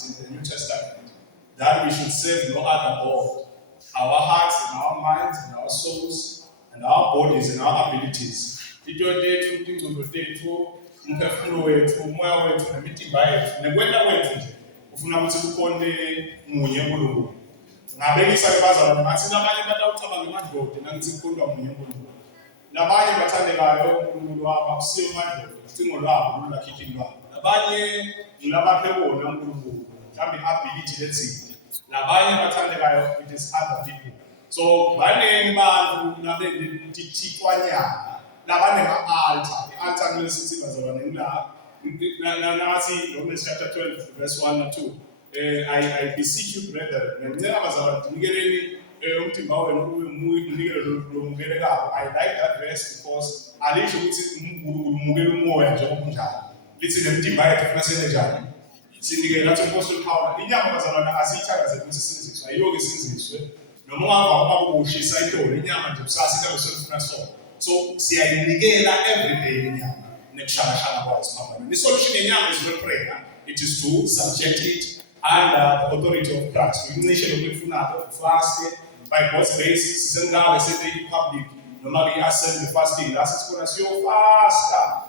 commands in the New Testament that we should serve no other God. Our hearts and our minds and our souls and our bodies and our abilities. Into tethu, ingqondo tethu, umphefumulo wethu, umoya wethu, nemitimba yethu, nekwenta kwethu nje. Ufuna ukuthi kukhonde munye uNkulunkulu. Ngabelisa ke bazalwane ngathi nabanye batawucabanga amadoda nangithi kukhondwa munye uNkulunkulu. Nabanye bathandekayo uNkulunkulu wabo akusiyo amadoda, ucingo lwabo lulakhithini lwabo. Nabanye ngilabaphelona uNkulunkulu, mhlawumbe ability lethini. Nabanye bathandekayo it is other people. So baningi bantu nabendithithwanyana labane ma-altar. I-altar kulesithi bazalwane ngila nathi Romans chapter 12 verse 1 and 2. I beseech you brethren, ngicela bazalwane nikeleni umtimba wenu ube unikele lomukelekayo. I like that verse because alisho ukuthi uNkulunkulu umukela umoya njengokunjalo. Lithi nemtimba yethu funa senze njani? Sinikele nathi Apostle Paul inyama bazalwane asiyithakaze ukuthi sinziswe. Ayiyoke sinziswe. Noma ungava ukushisa intolo inyama nje kusasa into esifuna sona. So siyayinikela every day inyama nekushangashanga kwayo siphambana. The solution yenyama is not prayer. It is to subject it under the authority of Christ. Uyinishe lokufunako fast by God's grace sisengabe sebe public noma ke assembly fasting la sikhona siyo fasta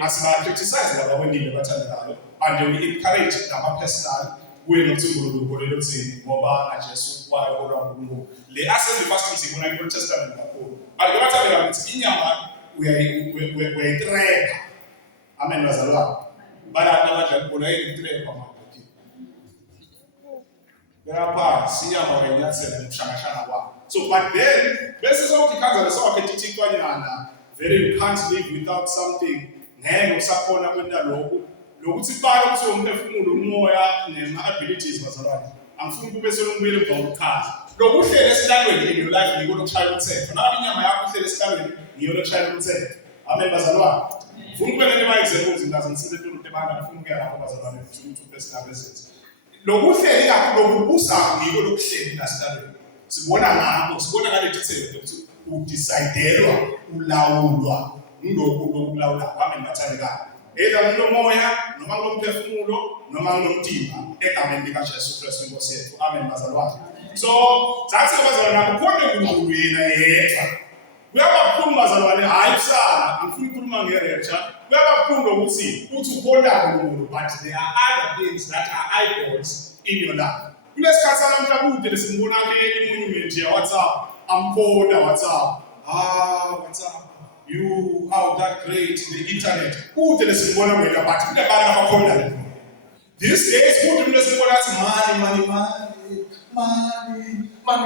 asiba criticize laba wendile bathandekayo and we encourage nama personal kuye nokuthungululo kolelo kuthini ngoba aJesu kwayo kolwaNkulunkulu. Le assembly fasting sibona i-Old Testament kakhulu. But bathandekayo ukuthi inyama uyayitreka. Amen bazalwane. Bala abadla kubona iyitreka mama. Ngapha sinyama wayenyathela nokushangashanga kwabo. So but then bese sokukhanza lesawakhe tithithwanyana very can't live without something. Ngeke usakhona kwenta lokho lokuthi bala ukuthi umphefumulo umoya nema-abilities bazalwane. Angifuni kube selungibele ngawuchaza. Lokuhlela esilalweni in your life ngiko lokushaya umthetho. Nabi inyama yakho uhlela esilalweni ngiyo lokushaya umthetho. Amen bazalwane. Ngifuna kube nene ma-examples ngaze ngisize into ebanga ngifuna ukuya lapho bazalwane to personal business. Lokuhleli kakhulu lokubusa ngiko lokuhleli nasilalweni. Sibona ngakho, sibona ngale detail ukuthi udecidelwa, ulawulwa, ngokulawula amen bathandekayo. Either ngomoya, noma ngomphefumulo, noma ngomtimba, egameni likaJesu Kristu Inkosi yethu. Amen bazalwane. So, sathi bazalwane akukhona uNkulunkulu yena yedwa. Kuyabakhuluma bazalwane hayi kusala, angifuni ukukhuluma ngerecture. Kuyabakhuluma ukuthi ukhona uNkulunkulu, but there are other things that are idols in your life. Kulesikhathi namhla kude lesimbona ke imonument ya WhatsApp, amkhoda WhatsApp. WhatsApp. You are that great in the internet. Kude lesimbona wena but kunabantu abakhona. These days kude lesimbona athi money. But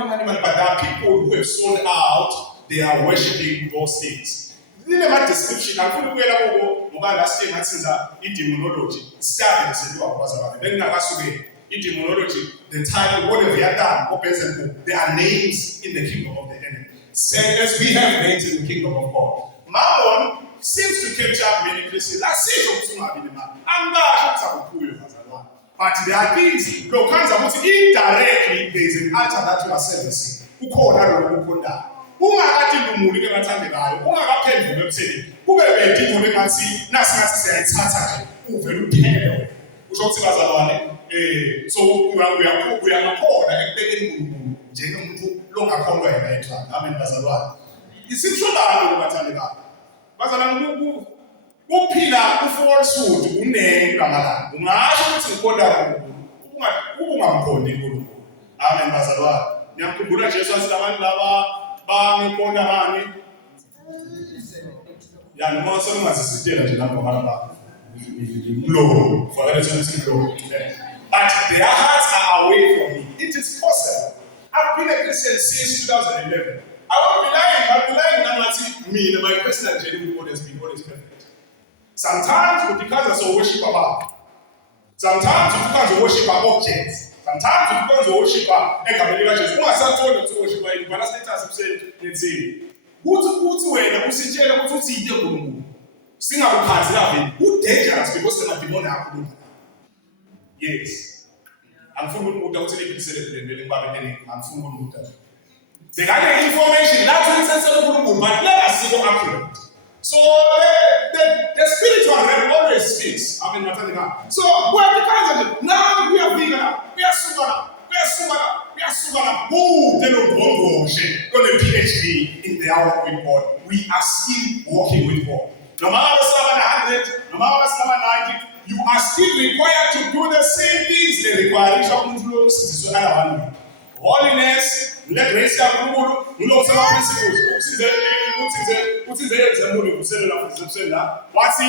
there are people who have sold out, they are worshiping those things. Nile description angifuni ukuyela kubo ngoba last year ngasenza i-demonology. Siyabe lesenziwa kubazalwane. Bengingakasuke i-demonology, the title, what have they done? There are names in the kingdom of the enemy. Same as we have names in the kingdom of God. Mammon seems to capture many Christians. That's it. But there are things, indirectly, there is an altar that you are servicing. Who call that? Ungakati lumulike bathandekayo, ungakaphendula ekutheni kube bedingo lengathi nasingathi siyayithatha nje uvela uphele. Usho ukuthi bazalwane so uyakhona ekubekeni uNkulunkulu njengomuntu longakholwa yena ekhaya. Amen bazalwane. Isimhlobalo bathandekayo. Bazalwane kuphila ku-falsehood unene kamalanga. Ungasho ukuthi ngikhonda uNkulunkulu ungamkhondi uNkulunkulu. Amen bazalwane. Ngiyakhumbula Jesu athi labantu laba bangikhona bani ya noma sengazizitela nje lapho balapha umlomo fanele ukuthi umlomo but their hearts are away from me. It is possible. I've been a Christian since 2011. I won't be lying that me and my personal journey with God has been always perfect. Sometimes because I worship about, sometimes because I worship objects. Sometimes because we worship egameni likaJesu ungasatholi ukuthi worship yini bana status usethi ukuthi wena usitshela ukuthi uthinte uNkulunkulu singakuphathi lapha ku dangerous because semadimoni akho. Yes, angifuni ukuthi uthi lebisele phela ngibabeleni angifuni ukuthi they got the information that's what sense uNkulunkulu but let us see accurate. So the spiritual realm always speaks. Amen. So now we have been their walk with God, we are still walking with God. No matter 700, no matter 790, you are still required to do the same things they require. Holiness, let grace have rule, no principles. What's the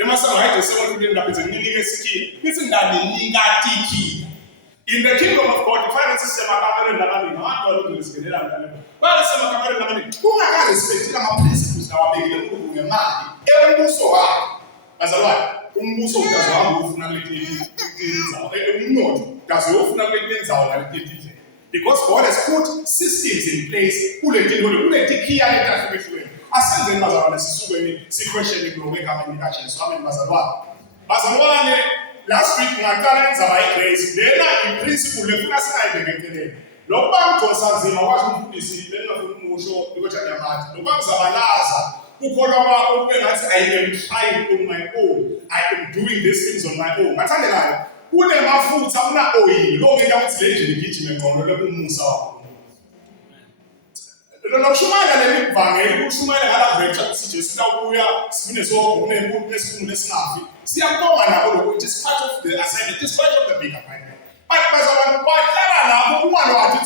they must have right to someone who didn't have a nigga ski. Isn't that the nigga tiki? In the kingdom of God, the finance system are covered in the money. Not all of this. Well, some are covered in the money. Who are respecting our principles now? They don't know your money. Every so hard. As a lot. Umuso does not move from the because God has put systems in place. Who let you know? Who let you key and that last week my talents are my grace. They are in principle the first time they get there. Lobang concerns him. I want to see them of Musho, which I am at. Lobang Zabalaza, who call over I am trying on my own. I am doing these things on my own. Matanga, who never food, some not oil, long enough to in the kitchen and on the Musa. No, Shumana, let me bang, Shumana had a great situation. Now we are Minnesota, who snappy. See, I'm going now, which is part of the assignment, it's part of the big appointment. But who are to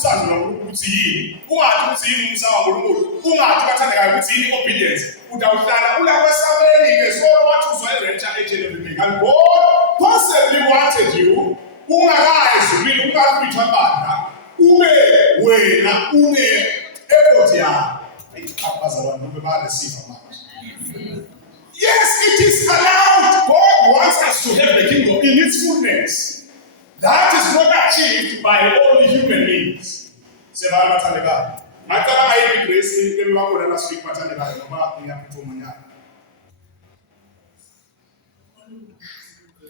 see, who are to see Musa, who are to see obedience, who are somebody so much to everything. And God possibly wanted you, who are eyes, who are yes, it is allowed. God wants us to have the kingdom in its fullness. That is not achieved by all the human beings.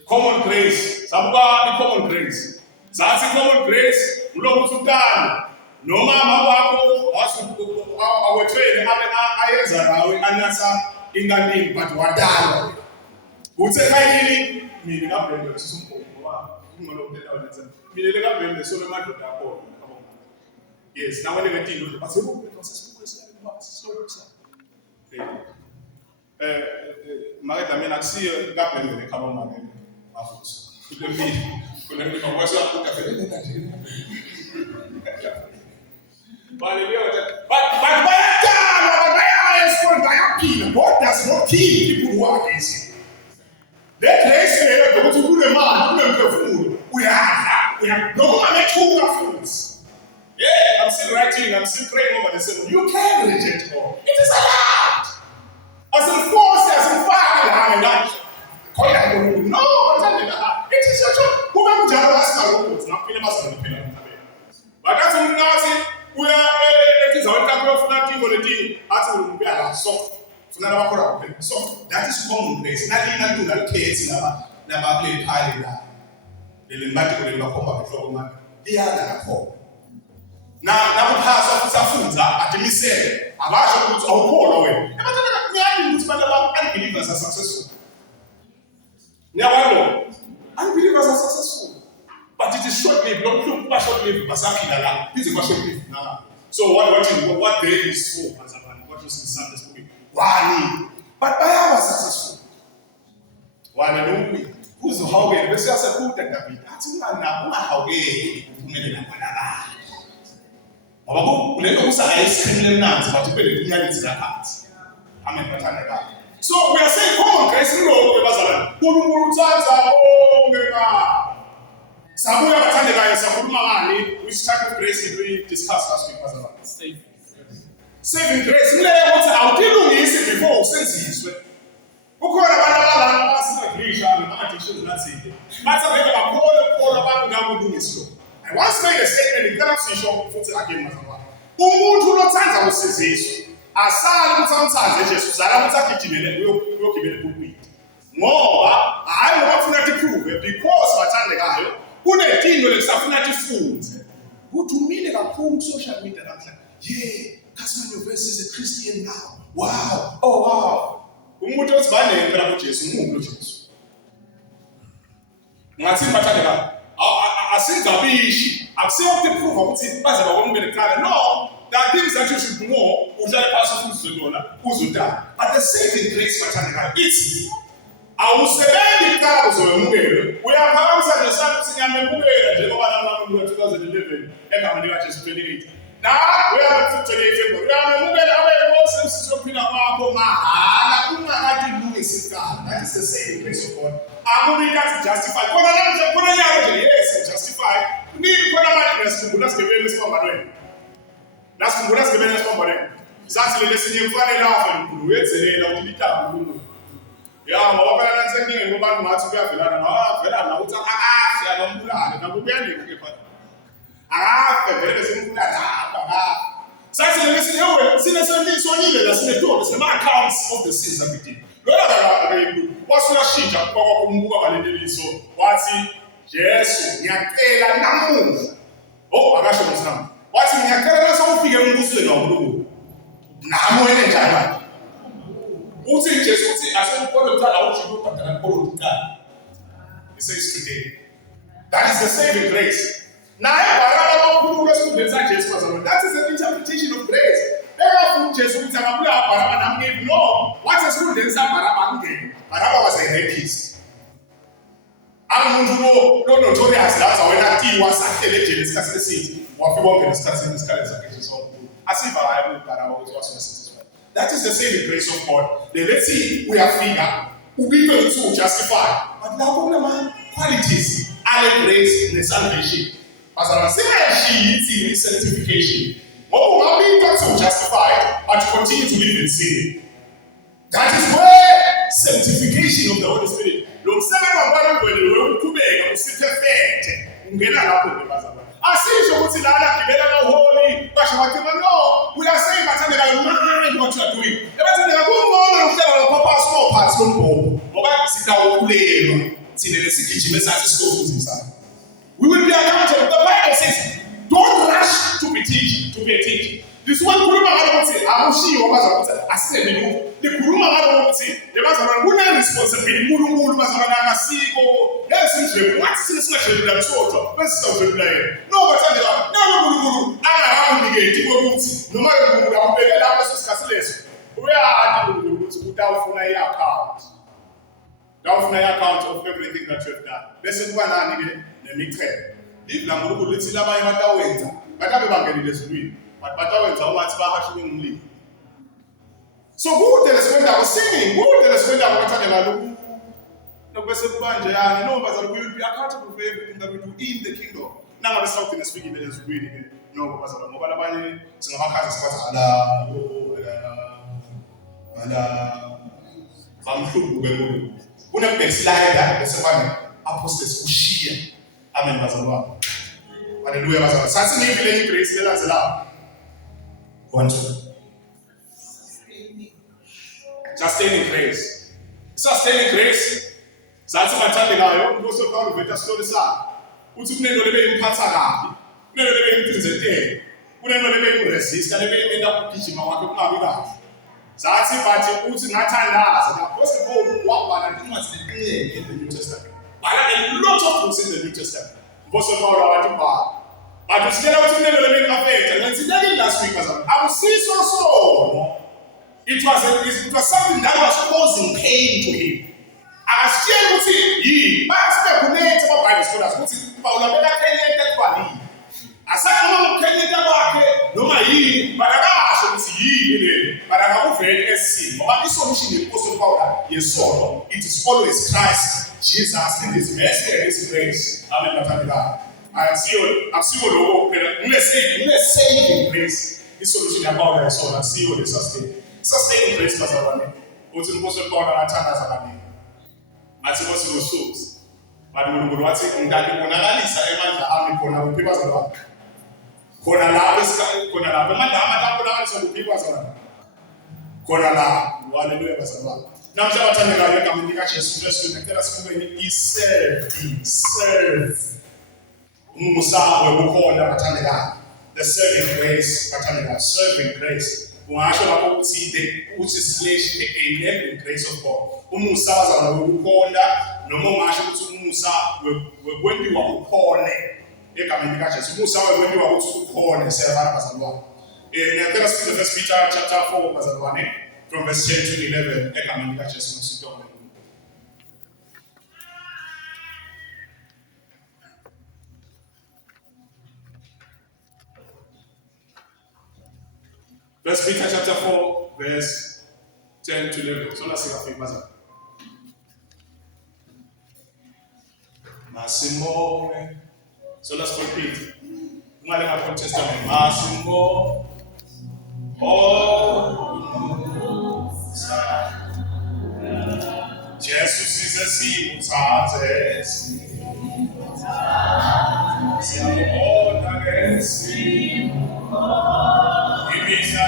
Common grace. Common grace. That's common grace. No mama wako our trade ayeza nawe anasa ingani but wadala uthe kayini mina ngabrenda sisumphoko ngolo uthetha wena mina le ngabrenda so lemadoda akho yes nawe lemetini basebuke mageda mina kusiyo ngabrenda lekhaba manje bafuthi kulemini kulemini bakwasa ukufika nje But God does not kill people who are against him. Let grace go to the man, we have no money to fools. Yeah, I'm still writing, I'm still praying over the same. You can reject God. It is allowed. As in force, as in fire, no, it is your job. Who am I not but that's what we are it is our type of native or the team. That's what we are soft. So that is common grace. Nothing that case never played high in that. The Limbati will not come back from man. They are not called. Now, pass off Safunza at the Missile. I'm actually to our call away. Unbelievers are successful. Never know. Unbelievers are successful. But it is short-lived. Don't look at short-lived. This is what short-lived now. So what day is for? What was the Sunday school? Why? But I was successful. Why don't we? Who's the how game? Let's just put that David. That's not how game. So we are saying, come on, guys. Which type of grace did we discuss last week? Saving grace. I'll tell you easy before since he's with. I once made a statement in Galaxy Shop for the again. Who not times I will say this? I saw sometimes Jesus, I don't take it in will give it a good week. More, I want to prove it because my time who they think will accept fools. Who to me they are home social media. I'm like, yeah, Casman your verse is a Christian now. Wow, oh wow. Umutos bane ngela Jesus, umulo Jesus. Ngathi mathandeka asingabishi akusiyo proof ukuthi baze bakwamukele kuqala. No, there are things that you should know uhlale phasi uzodona uzodala. But the saving grace bathandekayo it's awusebenzi kuqala uzomukele. Uyaphakamisa nje sathi sinyamemukela nje ngoba namuntu ngo-2011 egameni likaJesu 28. Now we are to 28 February. We are moving away from sizophila kwakho mahala ungakade luyisikala. That is the saving grace of God. Amunika to justify. Kona namje kona yawo nje yes justify. Ni kona mali nesikhumbula sigebele siphambanweni. Nasikhumbula sigebele siphambanweni. Sathi lele sinye kufanele afa uNkulunkulu uyenzelela ukuthi litaba uNkulunkulu. Ya ngoba phela nansenkinge ngoba abantu ngathi kuyavelana nawo avelana ukuthi akafi anombulala nakubuyandika ke phela. Vele simfuna lapha. Sathi lesi ewe sinesonile la sinedolo sema-accounts of the sins that we did. Lona kalapha wasuyashintsha kwakumbuka ngaleliso wathi Jesu ngiyacela namuhla. Oh akasho msana. Wathi ngiyacela nasofike embusweni waNkulunkulu. Nami wena njani manje? Uthi Jesu uthi asengikholwa ukuthi awujike ubhadala nkolo kuqala. He says today. That is the saving grace. Now, that is the interpretation of grace. No, what is good then? Baraba was a rapist. I'm no notorious. That's how he was actually discussing the city. What we want to discuss in this kind of case. As if Baraba was that is the saving grace of God. Let's see, we are figure. We will to justify. But now, qualities, our grace and the salvation. As I was saying, she is sanctification. What we are being justified, but continue to live in sin. That is where sanctification of the Holy Spirit. Look, seven of them when you come back, you sit perfect. Ungena lapho ngebazaba. Asisho ukuthi lana gibela no holy, basho bathi no, we are saying bathandeka mind what you are doing. Ebathandeka kungona ukuhlala papa small parts lombongo. Ngoba sidawo kulelo. Sine lesigijime sathi sikufundisa. We will be accountable. The Bible says, don't rush to be a teacher. This one kuruma ngalokuthi amushiyo bazakuthi asebe lokho. Likhuluma ngalokuthi yabazalwana kuna responsibility uNkulunkulu bazalwana amasiko. Yesinhle wathi singahlelula kusodwa bese sawudlula yena. No bathandeka. No uNkulunkulu angahambi ukuthi noma uNkulunkulu awubeke lapho sesikhatheleso. Uyathi uNkulunkulu ukuthi utawufuna i-account. Utawufuna i-account of everything that you have done. Bese kuba nani ke? Nemichele. Ivla ngokuthi lithi labanye batawenza, batabe bangenile ezulwini. Batawenza ungathi bahashiwe ngumlilo. So kude lesifunda singing, kude lesifunda abathandela lokhu. Nokubese kuba nje yani no bazali we will be accountable for everything that we do in the kingdom. Nangabe sawuthina sifikile ezulwini ke noko bazali ngoba labanye singabakhazi sibathi ala bamhlubuke kulo. Kunebhekslide bese kwani apostles kushiya. Amen bazalwane. Hallelujah bazalwane. Sathi ngivile igrace lelandelayo. 1 2. Sustaining grace. Sustaining grace. Sathi bathandekayo Nkosi Paul uveta story sakhe. Uthi kunento lebe imphatha kabi. Kunento lebe impinzethe. Kunento lebe iresista lebe imenda ukugijima wakhe kungabi kahle. Sathi bathi uthi ngathandaza Apostle Paul wabhala incwadi eningi in the New Testament. Bhala a lot of books in the New Testament. Apostle Paul wathi bhala. But usitela ukuthi kunento lebe ingafetha. Ngizidlala last week bazalwane. Akusiso sono. It was something that was causing pain to him. Asiyeni ukuthi yini bayaspekulate ama-Bible scholars ukuthi Paul abekakhelete kwalini. Asakhuluma ukukheleta kwakhe noma yini bakakasho ukuthi yini le bakakuvele esini ngoba isolution yeNkosi Paul yesono it is always Christ Jesus and his mercy and his grace. Amen bathandekayo. Akusiyo lokho phela une-saving grace isolution yaPaul yesono akusiyo le sustaining grace bazalwane. Uthi uNkosi Paul angathandaza kaningi. Ngathi Nkosi ngosuku. Bathi uNkulunkulu wathi ngikubonakalisa emandla ami khona kuphi bazalwane. Khona lapho emandla ami atabonakalisa kuphi bazalwane. Khona lapho. Hallelujah bazalwane. Namhla bathandekayo egameni likaJesu Kristu ngicela sikhuleke serve. Umusa wekukhona bathandekayo. The serving grace bathandekayo. Serving grace. Ungasho lapho ukuthi slash the enabling grace of God. Umusa bazalwane ukukhona noma ungasho ukuthi umusa wekwendiwa ukhone egameni likaJesu. Umusa wekwenziwa ukuthi ukhona siyabona bazalwane. Ngiyacela sifunde 1 Peter chapter 4 bazalwane from verse 10 to 11 egameni likaJesu nosithola. 1 Peter chapter 4 verse 10 to 11. So let's see bazalwane. Masimone. So let's repeat. Ngale ngapha Testament. Masimone. Jesus sisesibuthathe siyabona ngesimo imihla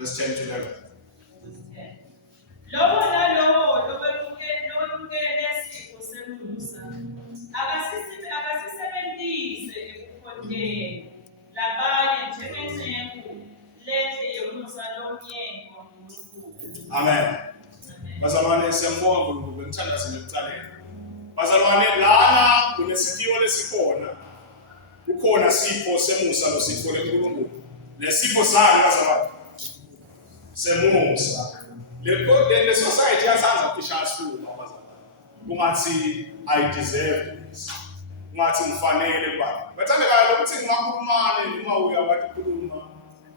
verse 10 to 11. Lowo nalowo lobelukele isipho semvusa akasisebenzise ekukhokheni labanye njengengcebo lenhle yomusa lomnyengo kaNkulunkulu. Amen. Bazalwane siyambonga uNkulunkulu ngithandazile ekuqaleni. Bazalwane lana kunesiphiwo lesikhona. Kukhona sipho semusa losipho leNkulunkulu. Lesipho sani bazalwane? Semusa. Le society yasanza ukishaya isifuba bazalwane. Kungathi I deserve this. Kungathi ngifanele kuba. Bathandekayo ukuthi ngingakhulumane noma uyawathi khuluma.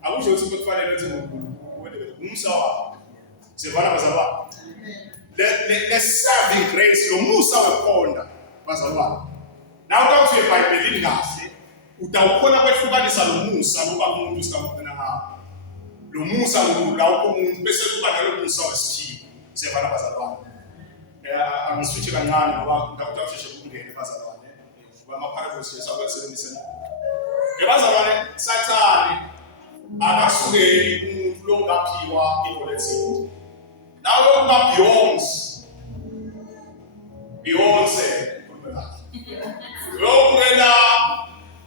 Akusho ukuthi kufanele ukuthi ngoNkulunkulu. Umusa wakho. Sibona bazalwane. Le serving grace lo musa wekhona bazalwane. Naw ukuthi eBhayibhelini kahle utawukhona kwehlukanisa lo musa loba umuntu sikamkhona ngapha. Lo musa ngulawupho umuntu bese kuba nalo musa wesiphiwo. Sibona bazalwane. Angiswitche kancane ngoba ngakutawusheshe kungene bazalwane. Ngoba amaparables esabasebenzisa. Bazalwane Sathane akasukeli umuntu longaphiwa ipolitiki. Now look Beyonce. Lokungena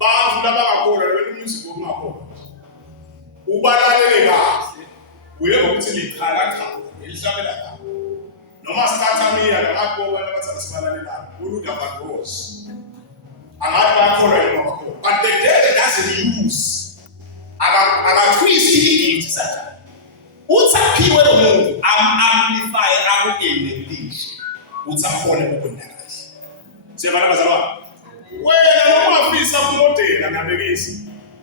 bantu labangakholwa lwemusic okungakholwa. Ubalalele kahle. Uye ngokuthi liqhala elihlabela kahle. Noma Scatamia namagoba nabathi sibalalelayo. Uludaba goes. Angathi bakholwa ngakho. But the devil doesn't use. Akatwist igift Satan. Uthaphiwe lo muntu amplify akuyenelishi uthakhona ukwenza kahle. Siyabona bazalwane. Wena noma ufisa kumodela nabekisi.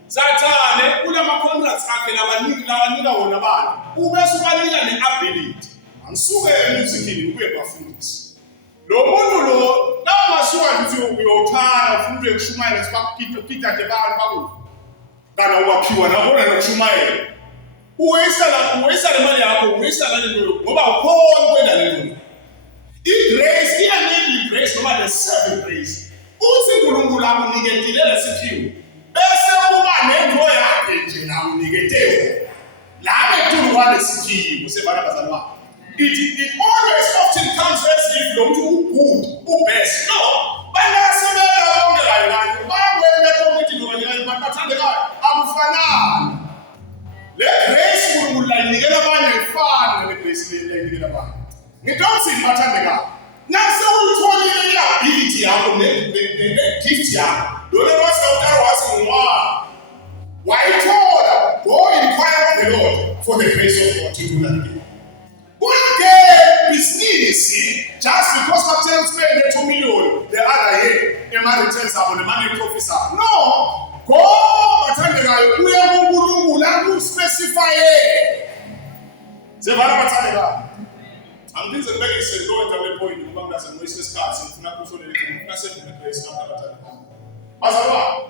Sathane kulama contracts akhe labanika wona abantu. Ubese ubanika neability. Angisuke emusicini ubuye bafundisi. Lo muntu lo nawo masuka ukuthi uyothana ufuna ukushumayela sibakupita abantu bakuthi. Kana uwaphiwa nabona nokushumayela. Uwesa le mali yakho uwesa le nto ngoba ukhona kwenda le nto. I-grace iyanele grace noma the serving grace. Uthi uNkulunkulu akuniketile lesiphiwo. Bese kuba nento yakhe nje nakunikethe. La bethu kwalesiphiwo sebana bazalwane. It always often comes as if lo muntu good, best. No. Banasebenza bonke kanye bayakwenza ukuthi ngokanye bathandekayo akufanani. Le grace uNkulunkulu layinikela abanye ifana le grace layinikela abanye. Ngidonsi bathandekayo. Nase uyitholile i-ability yakho ne-gift yakho. Lona wasawutara wathi ngwa. Wayithola, go inquire of the Lord for the grace of God to do that. Business just because Captain spent the 2 million the other year, the returns are on the money officer. No, go attend the guy. We are going to specify it. Sevana bathandekayo. Angibize ngibekise lo le point ngoba ngaze ngoyise isikhathi ngifuna ukuhlole le ngifuna sendime grace lapha bathandekayo. Bazalwane,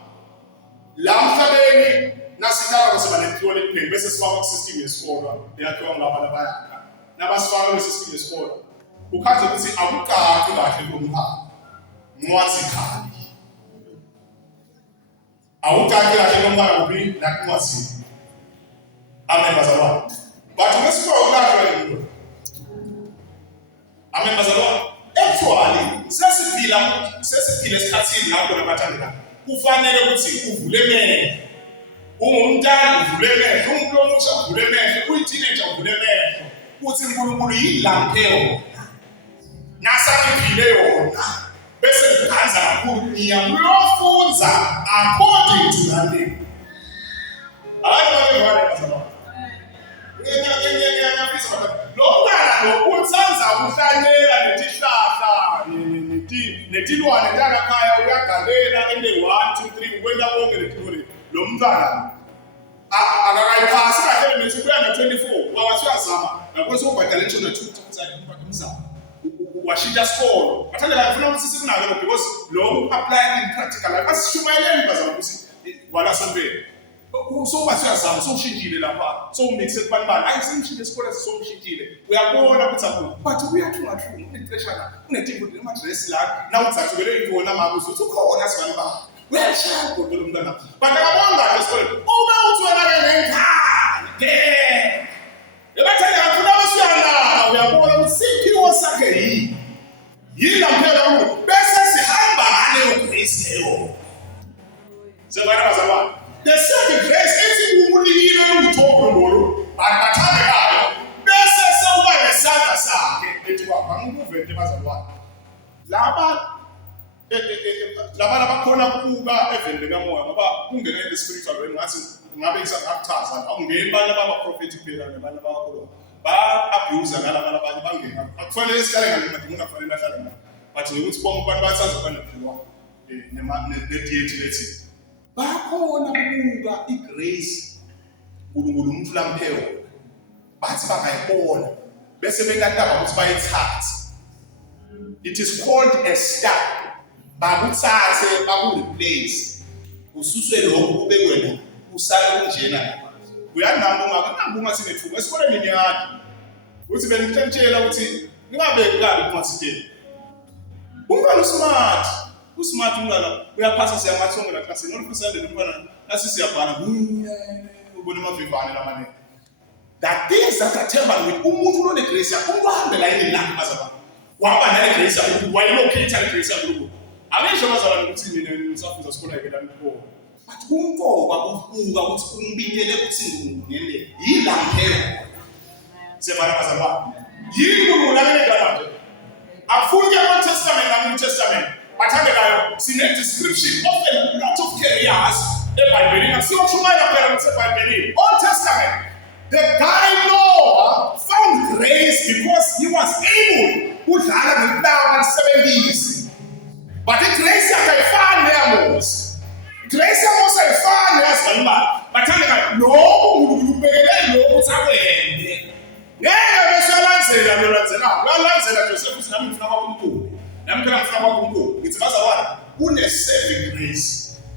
la mhlabeni nasithatha kuseba nephiwa lekuphela bese sifaka ku-system yesikolo yakhiwa ngabana bayakha. Nabasifaka kwi-system yesikolo. Ukhaze ukuthi akucaci kahle komphakathi. Mwazi khali. Awucaci kahle komphakathi kuphi nakumwazi. Amen bazalwane. But ngesifo ukulahla into. Amen bazalwane. Actually sesiphila esikhathini lapho nabathandekayo. Kufanele ukuthi uvule emehlo. Ungumntana uvule emehlo, umuntu omusha uvule emehlo, uyi-teenager uvule emehlo. Uthi uNkulunkulu yilampeo. Nasaphile yona. Bese ngikhanza kakhulu ngiyamulofunza according to that thing. Abantu bavale bazalwane. Lo utsanza ukuhlanyela netihlahla netilwane tanakhaya uyagalela ende 1 2 3 ukwenda konke letilwane lo mntwana akakayiphasi kahle nje kuya na24 wawasiyazama lapho sobhadala intshona 2000 umzamo washintsha isikolo bathanda la ngifuna ukuthi sikunake lo because lo apply in practical life asishumayeleni bazama ukuthi wala sompeni so basiyazama so ushintshile lapha so umixe kubanibani ayisishintshile isikole so ushintshile uyabona ukuthi akho but uyathungathunga unepressure unetimbo lemadress la na utsathubele ingona mama uthi ukhona sibani ba uyashaya kodwa lo mntana but akabonga isikole uma uthi wena ngenkani ke ebathanda ngifuna basiyana uyabona ukuthi siphiwo sakhe yila phela bese sihamba ngale grace leyo sebana bazalwane. The second grace ethi umulikile umthoko lolo bathandekayo bese sewuba nesandla sakhe ethi banguve into bazalwane. Laba abakhona kuba evende kamoya ngoba kungena in the spiritual realm ngathi ngabe ngisakuthaza awungeni bana baba prophetic phela nabana bakho ba abuse ngalabana abanye bangena akufanele isihlale ngale muntu akufanele ahlale ngalo but ukuthi bonke abantu bathaza khona phela ne-deity lethi bakhona kubuka igrace uNkulunkulu umuntu lampheo bathi bangayibona bese benataba ukuthi bayithathe. It is called a step. Bakuthathe bakureplace ususwe lokho kube wena usale kunjena lapha uyanambunga sinethuba esikoleni niyadi uthi benitshela ukuthi ningabeki kabi kumasiteni umntwana usmart umntwana uyaphasa siyamathongo la class nolufusele umntwana nasisiyabhala ubona amavivane lamane that things that are tempered with umuntu lone grace uhambe yini lapha bazaba waba nale grace wayilocate le grace yakho abesho bazalwane ukuthi mina ngisafuza sikole ke lami ko but kumqoka kufuka ukuthi umbikele ukuthi ngene yilamphe sebana bazalwane yini uNkulunkulu kanjalo afunye Old Testament na New Testament bathandekayo sine description of a lot of careers eBhayibhelini asiyoshumela phela ukuthi eBhayibhelini Old Testament the guy Noah found grace because he was able udlala ngempela abantu but igrace yakayifani neyamose. Grace yamose ayifani neyazibalibali. Bathandekayo lokho ubekele lokho usakwende. Ngeke bese yalandzela lolandzelayo. Uyalandzela Joseph uthi nami ngifuna kwaNkulunkulu. Nami phela ngifuna kwaNkulunkulu. Ngithi bazalwane kune saving grace.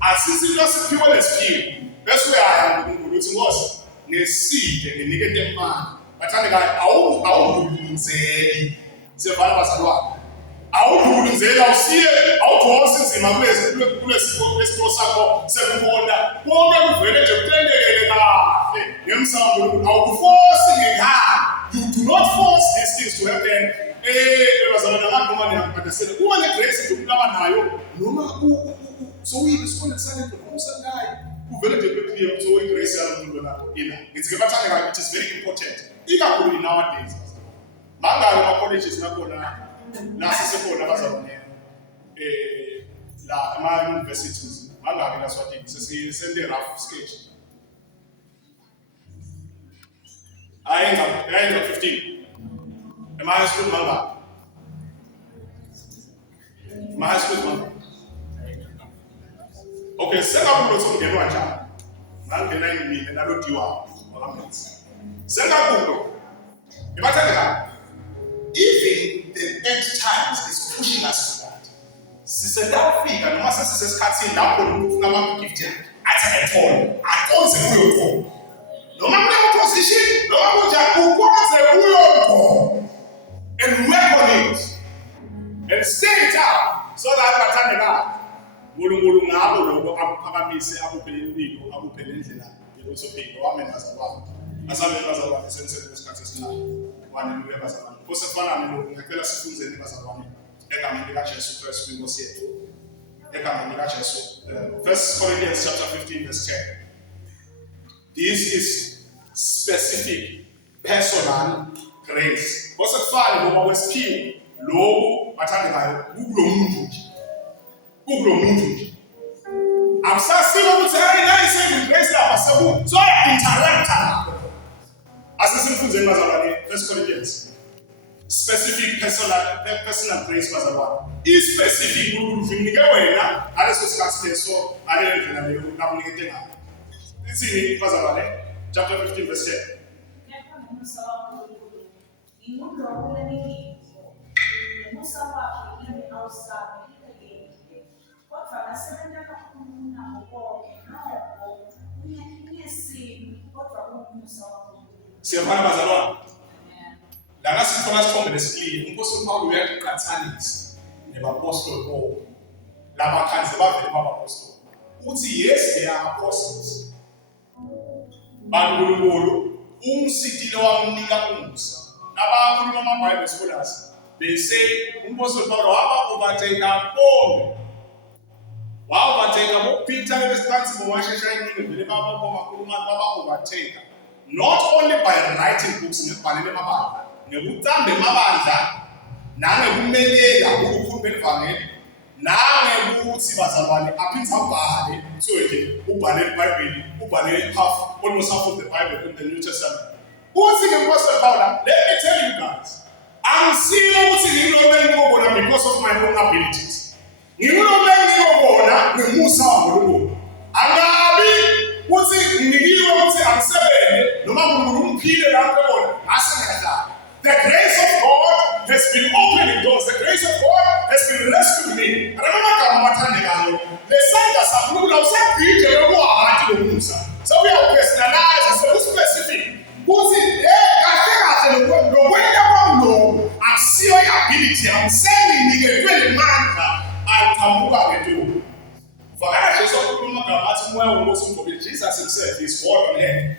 Asisizo siphiwe lesiphiwo. Bese uyaya kuNkulunkulu uthi Nkosi ngeside nginikete imali. Bathandekayo awudluluzeli. Sevala bazalwane. Awudluluzela usiye awudonsa inzima kulesipho sakho sekubona konke kuvele nje kutendekele kahle ngemsamo awukuforce ngekhaya. You do not force these things to happen. Bazalwane ngakho manje ngibadasele kuba le grace yokulaba nayo noma so uyisikole sale kusangayi kuvele nje clear so igrace yaLunkulunkulu lapho ina ngithi ke bathandekayo it is very important ikakhulu nowadays mangalo ama colleges nakhona nasisekhona bazalwane la ama universities mangabe laSwatini sesisende rough sketch ayenza 15 ema high school manga okay sengakulo songenwa njalo ngangena yini nalodiwa wakamenzi sengakulo Even the end times is pushing us to that. Sisedafika noma sesisesikhathini lapho ufuna ama-gift athi ayithole akonze kuyo noma kule position noma kunjani ukwaze kuyo and work on it and stay it out so that bathandekayo uNkulunkulu ngabo lokho akuphakamise akuphele impilo akuphele indlela yokusophila wamena bazalwane asamele bazalwane senze isikhathi esincane haleluya bazalwane kuse kufana nalokho ngicela sifunzeni bazalwane egameni likaJesu Kristu inkosi yethu egameni likaJesu 1 Corinthians chapter 15 verse 10. This is specific personal grace kuse kufana ngoba wesiphiwo lokho bathandekayo kulo muntu nje akusasibo ukuthi hayi grace lapha so interact lapho asisimfunzeni bazalwane 1 Corinthians specific personal grace bazalwane specific ukunike wena aleso sikhathi leso alele ndlela leyo nakunikete ngayo isini bazalwane chapter 15 verse 10. Siyabona bazalwane la ngasifuna sithombe lesibili inkosi uPaul uyakuqhathanisa nebapostoli bonke labakhanzi bavele babapostoli uthi yes they are apostles baNkulunkulu umsitile wamnika umusa nabakhuluma ama-Bible scholars they say umpostoli Paul waba-overtake bonke waba-overtake boPeter lebesikhathi bowashesha iningi vele babakhuluma baba-overtake not only by writing books ngebhalele amabandla ngekuqamba emabandla nangekumelela ukukhuluma evangeli nangekuthi bazalwane aphinde abhale so nje ubhale iBhayibheli ubhale almost half of the Bible in the New Testament uthi ngePaul Paul let me tell you guys angisilo ukuthi ngilobela because of my own abilities ngilobela ngemusa waNkulunkulu angabi uthi nginikiwe ukuthi angisebenze noma ngumphile lapho asengahlala. The grace of God has been opening doors. The grace of God has been rescuing me. So we are personalized and so specific. I'm seeing your ability. I'm sending you a man. I'm Jesus himself is God on earth.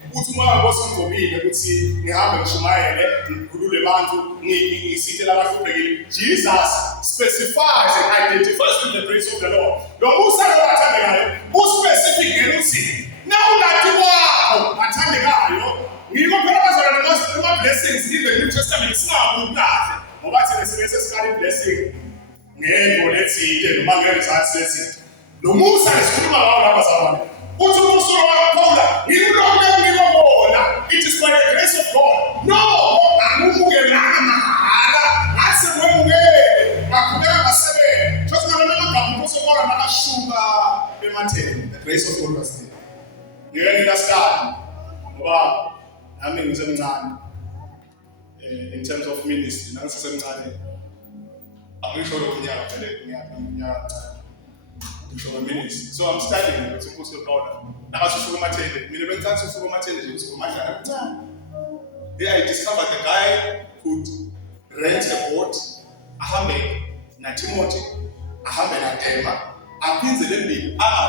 Jesus specifies and identifies with the grace of the Lord. Who specific now that you are blessings in the New Testament. It's not God. Blessing. No Musa is it is by the grace of God. No, the grace of God was there. You understand? I mean, in terms of ministry, I'm sure so I'm studying with Apostle Paul. There I discovered the guy could rent a boat, ahambe na Timothy, ahambe na Tema, apinze lembi,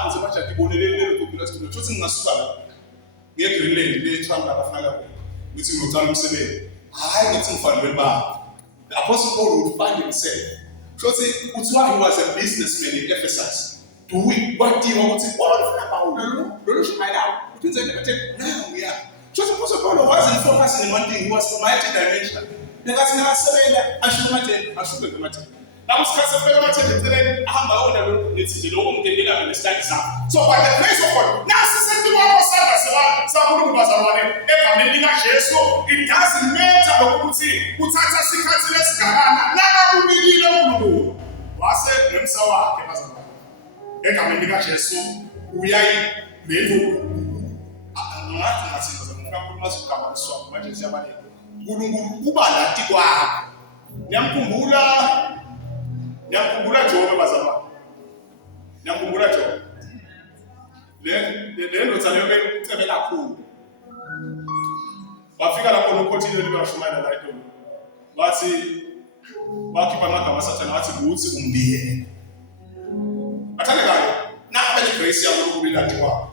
kuzimacha kibonelele population to choosing nasuka. Ngiye Greenland, le Trump abafaka ukuthi ngothala umsebenzi. Hayi ngithi ngifanele ba. The Apostle Paul would find himself. So he was a businessman in Ephesus. Doing what do you want to say? What about don't find out? Now we are. So Apostle Paul wasn't focusing on one thing, he was multi-dimensional. The guys never said that I should be matter. Now so by the grace of God, now it doesn't matter ekamendika Jesu uyai lelo ngathi ngasiza ngakho masukama swami manje siyabane uNkulunkulu uba lathi kwakho. Niyamkhumbula Jobe bazalwane. Niyamkhumbula Jobe. Le ndoda leyo becebe kakhulu. Wafika lapho nokhothile likashumayela la eDolo. Wathi wakhipha amagama asathana wathi kuthi umbiyele. Bathandekayo, nabe le grace yaNkulunkulu ilathi kwakho.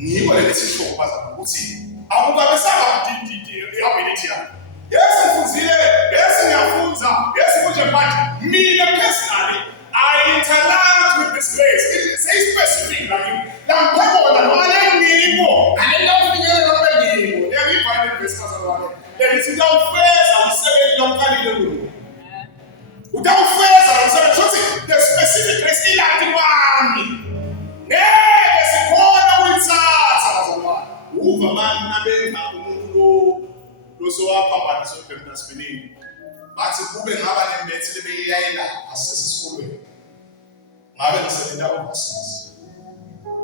Ngiko lesisho bazalwane ukuthi akukabe saba ability yakho. Yes, ngifundile, yes ngiyafunza, yes kunje but mina personally I interact with this grace. It's specific like namphobona noma ngiko. Angilafinyela noma ngiko. Ngiyayifana grace bazalwane. Lethi ngawufeza umsebenzi lomkhalile lo. Utawufeza umsebenzi futhi the specific grace ilathi kwami. Ngeke sikhona ukuyithatha bazalwane. Uva manje nabenza umuntu lo sowaphambana sophemba sibinini. Bathi kube ngaba nembethi lebeyiyayela asesesikolweni. Ngabe ngisebenza overseas.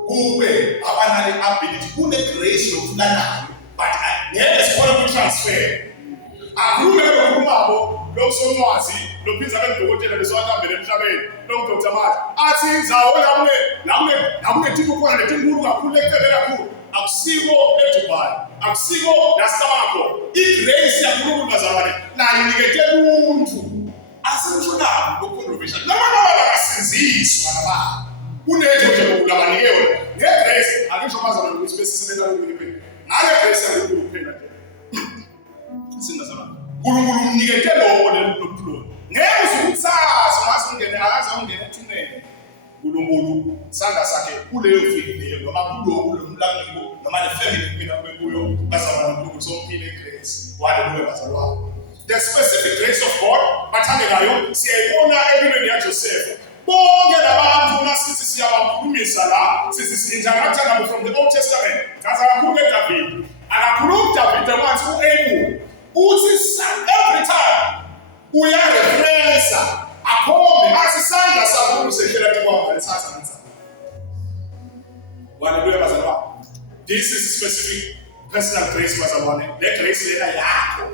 Kube abanale ability kune grace yokulanayo but ngeke sikhona ukutransfer. Akume lokumabo lokusonwazi lophinza bendokotela lesowahambele emhlabeni loDr. Mathi athi izawo namwe tikukhona netinkulu kakhulu ekucebela kakhulu akusiko eDubai akusiko naStabako igrace yaNkulunkulu bazalwane nayo inikete umuntu asemsho nabo locontroversial noma bakasinziswa naba kunetho nje ukulabanikewe ngegrace akisho bazalwane ukuthi besisebenza lokuphi ngale grace yaNkulunkulu kuphela nje singazalwane uNkulunkulu unikete lokho lempilo ngeke usukuthatha ngaze ungene ethuneni uNkulunkulu sanga sakhe kuleyo field noma kulo mlamliko noma le family kuphila kuyo bazalwane uNkulunkulu somphile igrace waleluya bazalwane. The specific grace of God bathandekayo siyayibona empilweni yaJoseph. Bonke labantu nasithi siyabakhulumisa la sisi-interact nabo from the Old Testament. Kaza kakhulu eDavid. Akakhuluma uDavid once uAbel. Uthi every time uyareferensa akhombe athi isandla sakho seshela kwakho lesatha kanzana. Hallelujah bazalwane. This is specific personal grace bazalwane. Le grace lena yakho.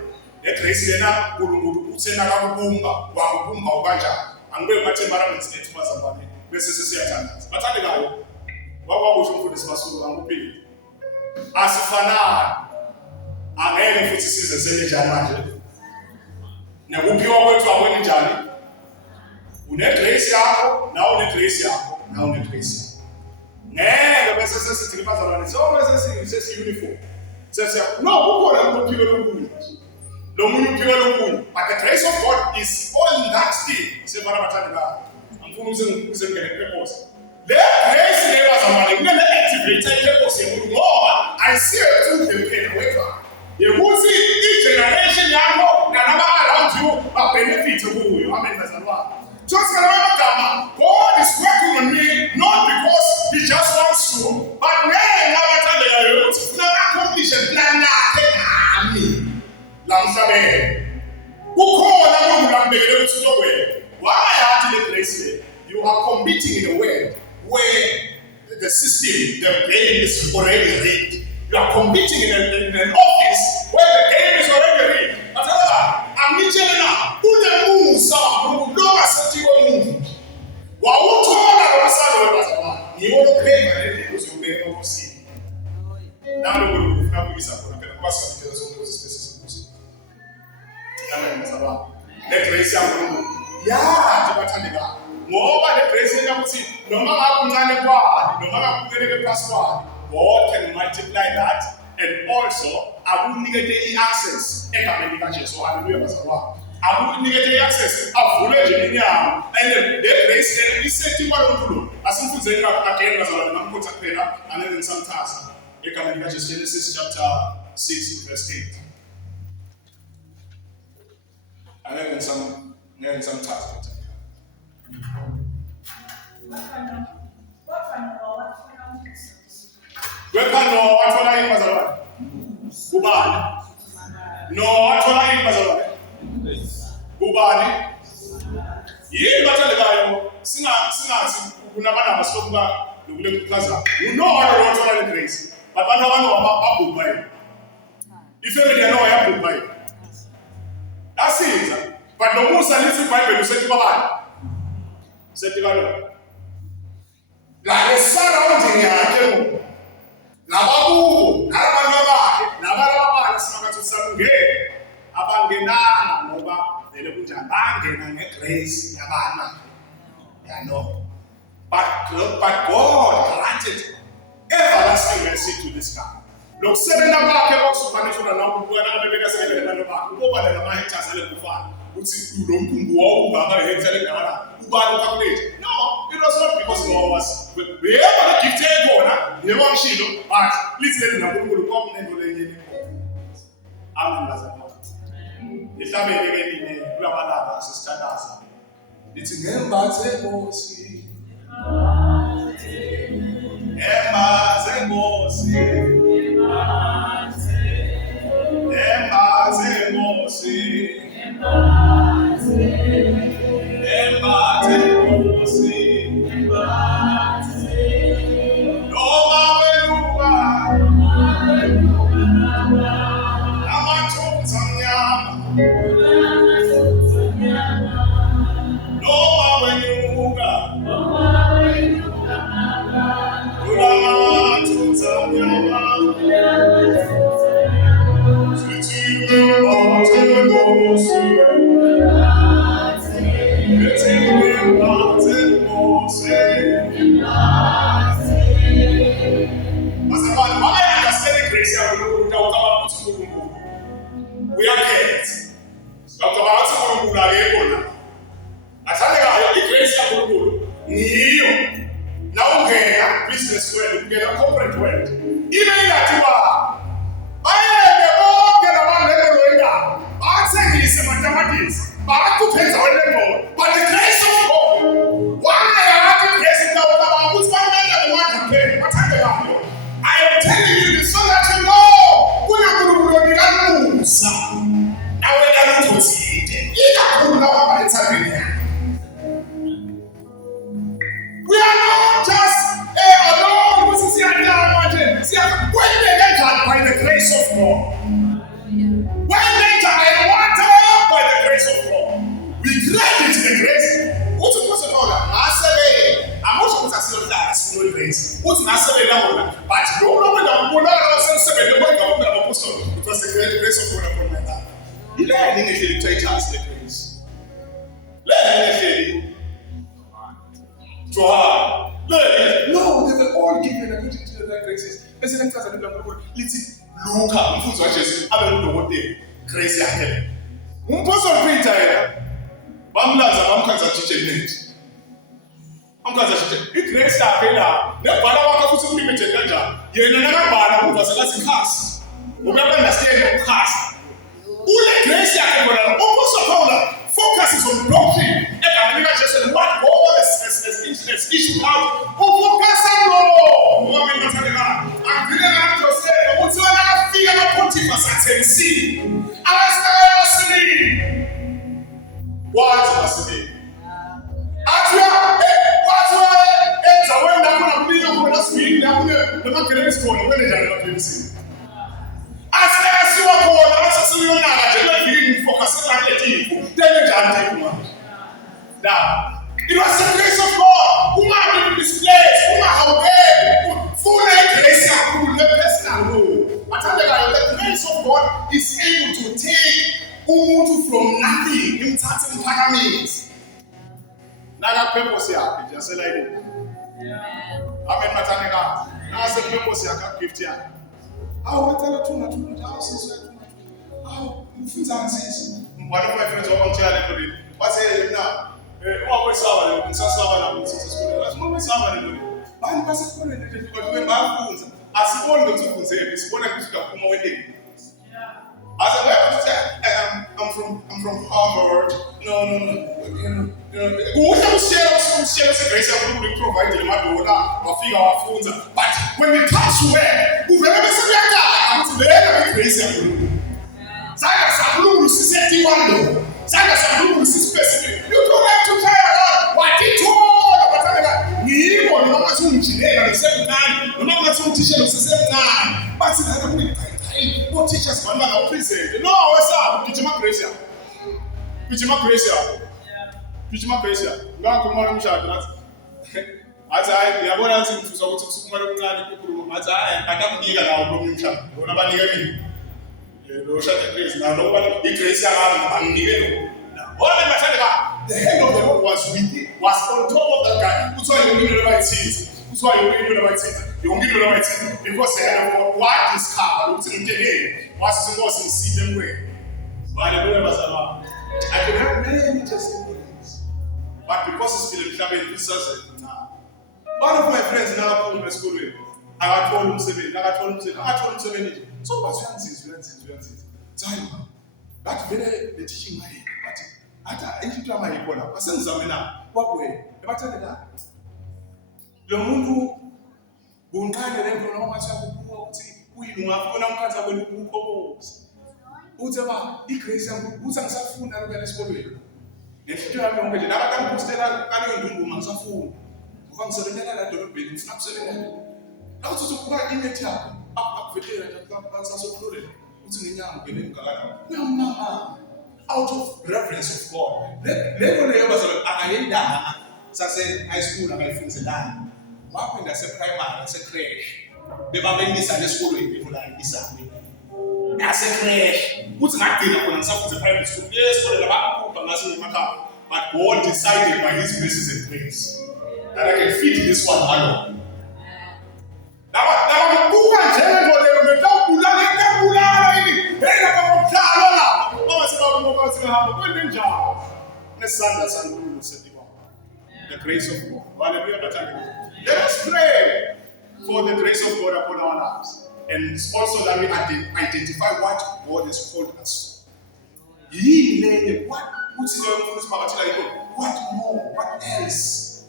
Le grace lena uNkulunkulu uthena kakubumba wakubumba ukanjani. Angibeke mathembaraments ethu bazalwane bese sesiyathandaza. Bathandekayo. Wakwakusho umfundisi Masuku anguphi. Asifanani. Angeke futhi size senjani manje. Nekuphiwa kwethu akweni njani? Une grace yakho, na une grace yakho, na une grace yakho. Ngeke bese sesithi bazalwane sonke sesi uniform. No, kukhona ukuphiwa lokunye. Lo munye uphiwa lokunye. But the grace of God is on that thing. Sebara bathandekayo. Angifuni ukuze ngene purpose. Le grace le bazalwane kule activate purpose yomuntu ngoba ayisiyo ukuthi wethu. Yekuthi i-generation yakho nalaba around you benefit kuyo. Amen bazalwane. Just remember, God is working on me not because He just wants to, but when I accomplish a plan nami lamhlabeni. Kukhona okulambele ukuthi lokwe. Why are you place? You are competing in a world where the system, the game is already rigged. You are competing in an office where the game is already rigged. But I'm telling now, unemusa ukuloma setiwe Mungu. Wawuthola lomsana webazalwane. Niwo lophemba lendlela uzobeka obusini. Nalo kulufuna ukuyisa khona phela kwasikhathela sonke spaces obusini. Amen bazalwane. Le grace yaNkulunkulu. Ya bathandeka. Ngoba le grace yakuthi noma ngakuncane kwani noma ngakukeleke phansi kwani. God can multiply that and also akunikete access egameni kaJesu. Hallelujah bazalwane. Akunikete access avule nje inyama and the grace le isethi kwaNkulunkulu asimfunzeni again bazalwane namkhotha kuphela angenze ngisamthatha egameni kaJesu. Genesis chapter 6 verse 8. Angenze ngisamthatha. Wepano wathola yini bazalwane? Kubani? No wathola yini bazalwane? Kubani? Yini bathandekayo singathi kunabantu sokuba lokule mkhaza. Walo wathola le grace. Abantu abano babhubhayo. Ifamily yano yabhubhayo. yasiza. But no Musa lithi iBhayibheli usethi babani? Usethi kalo. La esurrounding yakhe ngo. Nabakubo, nabantu bakhe, nabalabana simakatho samungene. Abangenanga ngoba vele kunjani bangena ngegrace yabana. Yeah, no. But God granted everlasting mercy to this guy. Look, seven of our supernatural now, we are not going to say that we go by the hectares and the farm. You don't go over the hectares and no, it was not because of us. We have a gifted corner, you want shield, but listen, I'm going to come and go in. Amen. If that may be in Ramalaba, Sister Daza, it's in Embassy. We are kids. Dr. Bahatsi Murumbu Agekona. Atandeka igrace ya Murumbu. Niyo. Na ungena business world, ungena corporate world. Ile inatiwa. Baye boke na wale roenda. Baatse ngise mathematics. Baakuphenza wena ngo. But the grace of God. Why are the grace of God? Ukuthi bangena ngoba ngeke. Bathandeka yo. I am telling you this so that you know. Kuna Murumbu ndikamusa. We are not just alone. When they enter by the grace of God, when they enter water by the grace of God, we credit the grace. What's the person called? I'm not sure what's that's no grace. What's not but no one will not also because the grace of God upon my life. You learn in the traitors the grace. Learn in to her. Learn. No, they were all given according to the graces. Let's look up. Who's watching? I don't know what they grace are. Person Peter, Bamlaza, Bamkaza teaching. Bamkaza teaching. Grace are better. The Palawaka was limited. You're another bar who was less cast. Remember the state of cast. Ule grace yake bwana almost Paula focuses on doctrine and just what God is issue out focus on woman not and then to say what's on our fear of Pontifex and see what's the now, it was the grace of God who might be displaced, who might obey, full grace and the personal rule. But the grace of God is able to take Umutu from nothing in certain parameters. Now, purpose here, just like it. Amen. Matanega. Now, the purpose here, I can't give you. I tell you, how one of my friends over there, what's it now? Always sour, and Sasava and Sasavas. Always sour and I'm passing for it, but when my fools, as one of the say, it's one of the more day. As I'm from Harvard. No. Who have shares a grace of really provided my daughter or figure our phones. But when we touch where, whoever said that, I'm to the end of grace of rule. Saga Sabu, Siseti Wando. Saga Sabu, specific. You don't have to try about what it told. We want not to at the same time, not to teach at the same time. But it's not a what teachers one man or prison. No, what's up? Get your Pichima grace ya. Pichima grace ya. Ngakhuluma nomshado nathi. Athi hayi yabona ukuthi ngifisa ukuthi kusukumele kuncane kukhuluma. Athi hayi akakunika lawo lo umshado. Bona banika mina. Lo shada grace na lo bana igrace yakami anginike lo. Bona bathanda the hand of the Lord was with him, was on top of that guy. Who's why you need to write it? Who's why you need to write it? You need to write it because the hand of God what is covered. What's in the day? What's in God's see them way? I could have many testimonies, but because it's still a family, this doesn't now. One of my friends now told me school way. I told him 7. So what's your answer? Time. That's very the teaching my head. Hata enkitu ama ikona basenzamena kwakwe ebathandela lo muntu bunqane lento noma siyakubuka ukuthi kuyini ungafuna umkhaza kwenu ukukhoboza uthi ba igrace yangu uthi angisafuna lokho esikolweni nefito yami yonke nje nabantu angipostela kale ndunguma ngisafuna ngoba ngisebenza la dolobheni ngifuna kusebenza nawuthi ukuba inethi yakho akuvelela ngisasokhulule uthi ngenyanga ngenikala uyamama out of reverence of God. Lento leyo bazalwane akayendanga sase high school akayifunzelana. Wakwenda se primary se crash. Bebabemisa esikolweni befuna isami. Ase crash. Uthi ngagcina khona ngisafunze primary school. Esikolweni labakhupha ngase ngemakhaya. But God decided by his grace and grace that I can feed this one alone. Laba kubuka njengo leyo ngekabulala ini. Bela bakomhlalo la. The grace of God. Hallelujah. Let us pray for the grace of God upon our lives. And also that we identify what God has called us for. What more? What else?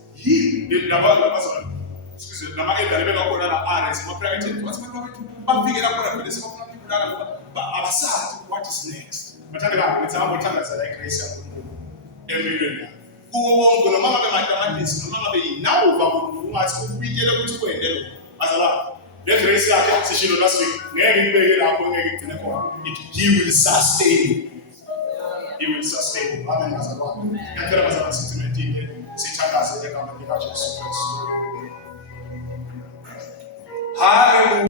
What is next? Matanga it's about tangaza like grace ya Mungu. Everywhere. Kuwo wonke noma ngabe mathematics noma ngabe nawo bamuntu ungathi ukubikela ukuthi kwendelo. Azala. Le grace yakhe sishilo last week ngeke ibeke lapho ngeke igcine khona. He will sustain. He will sustain. Amen azalwa. Ngiyacela bazalwa sithi medile sithandaze egama lika Jesu Kristu. Hallelujah.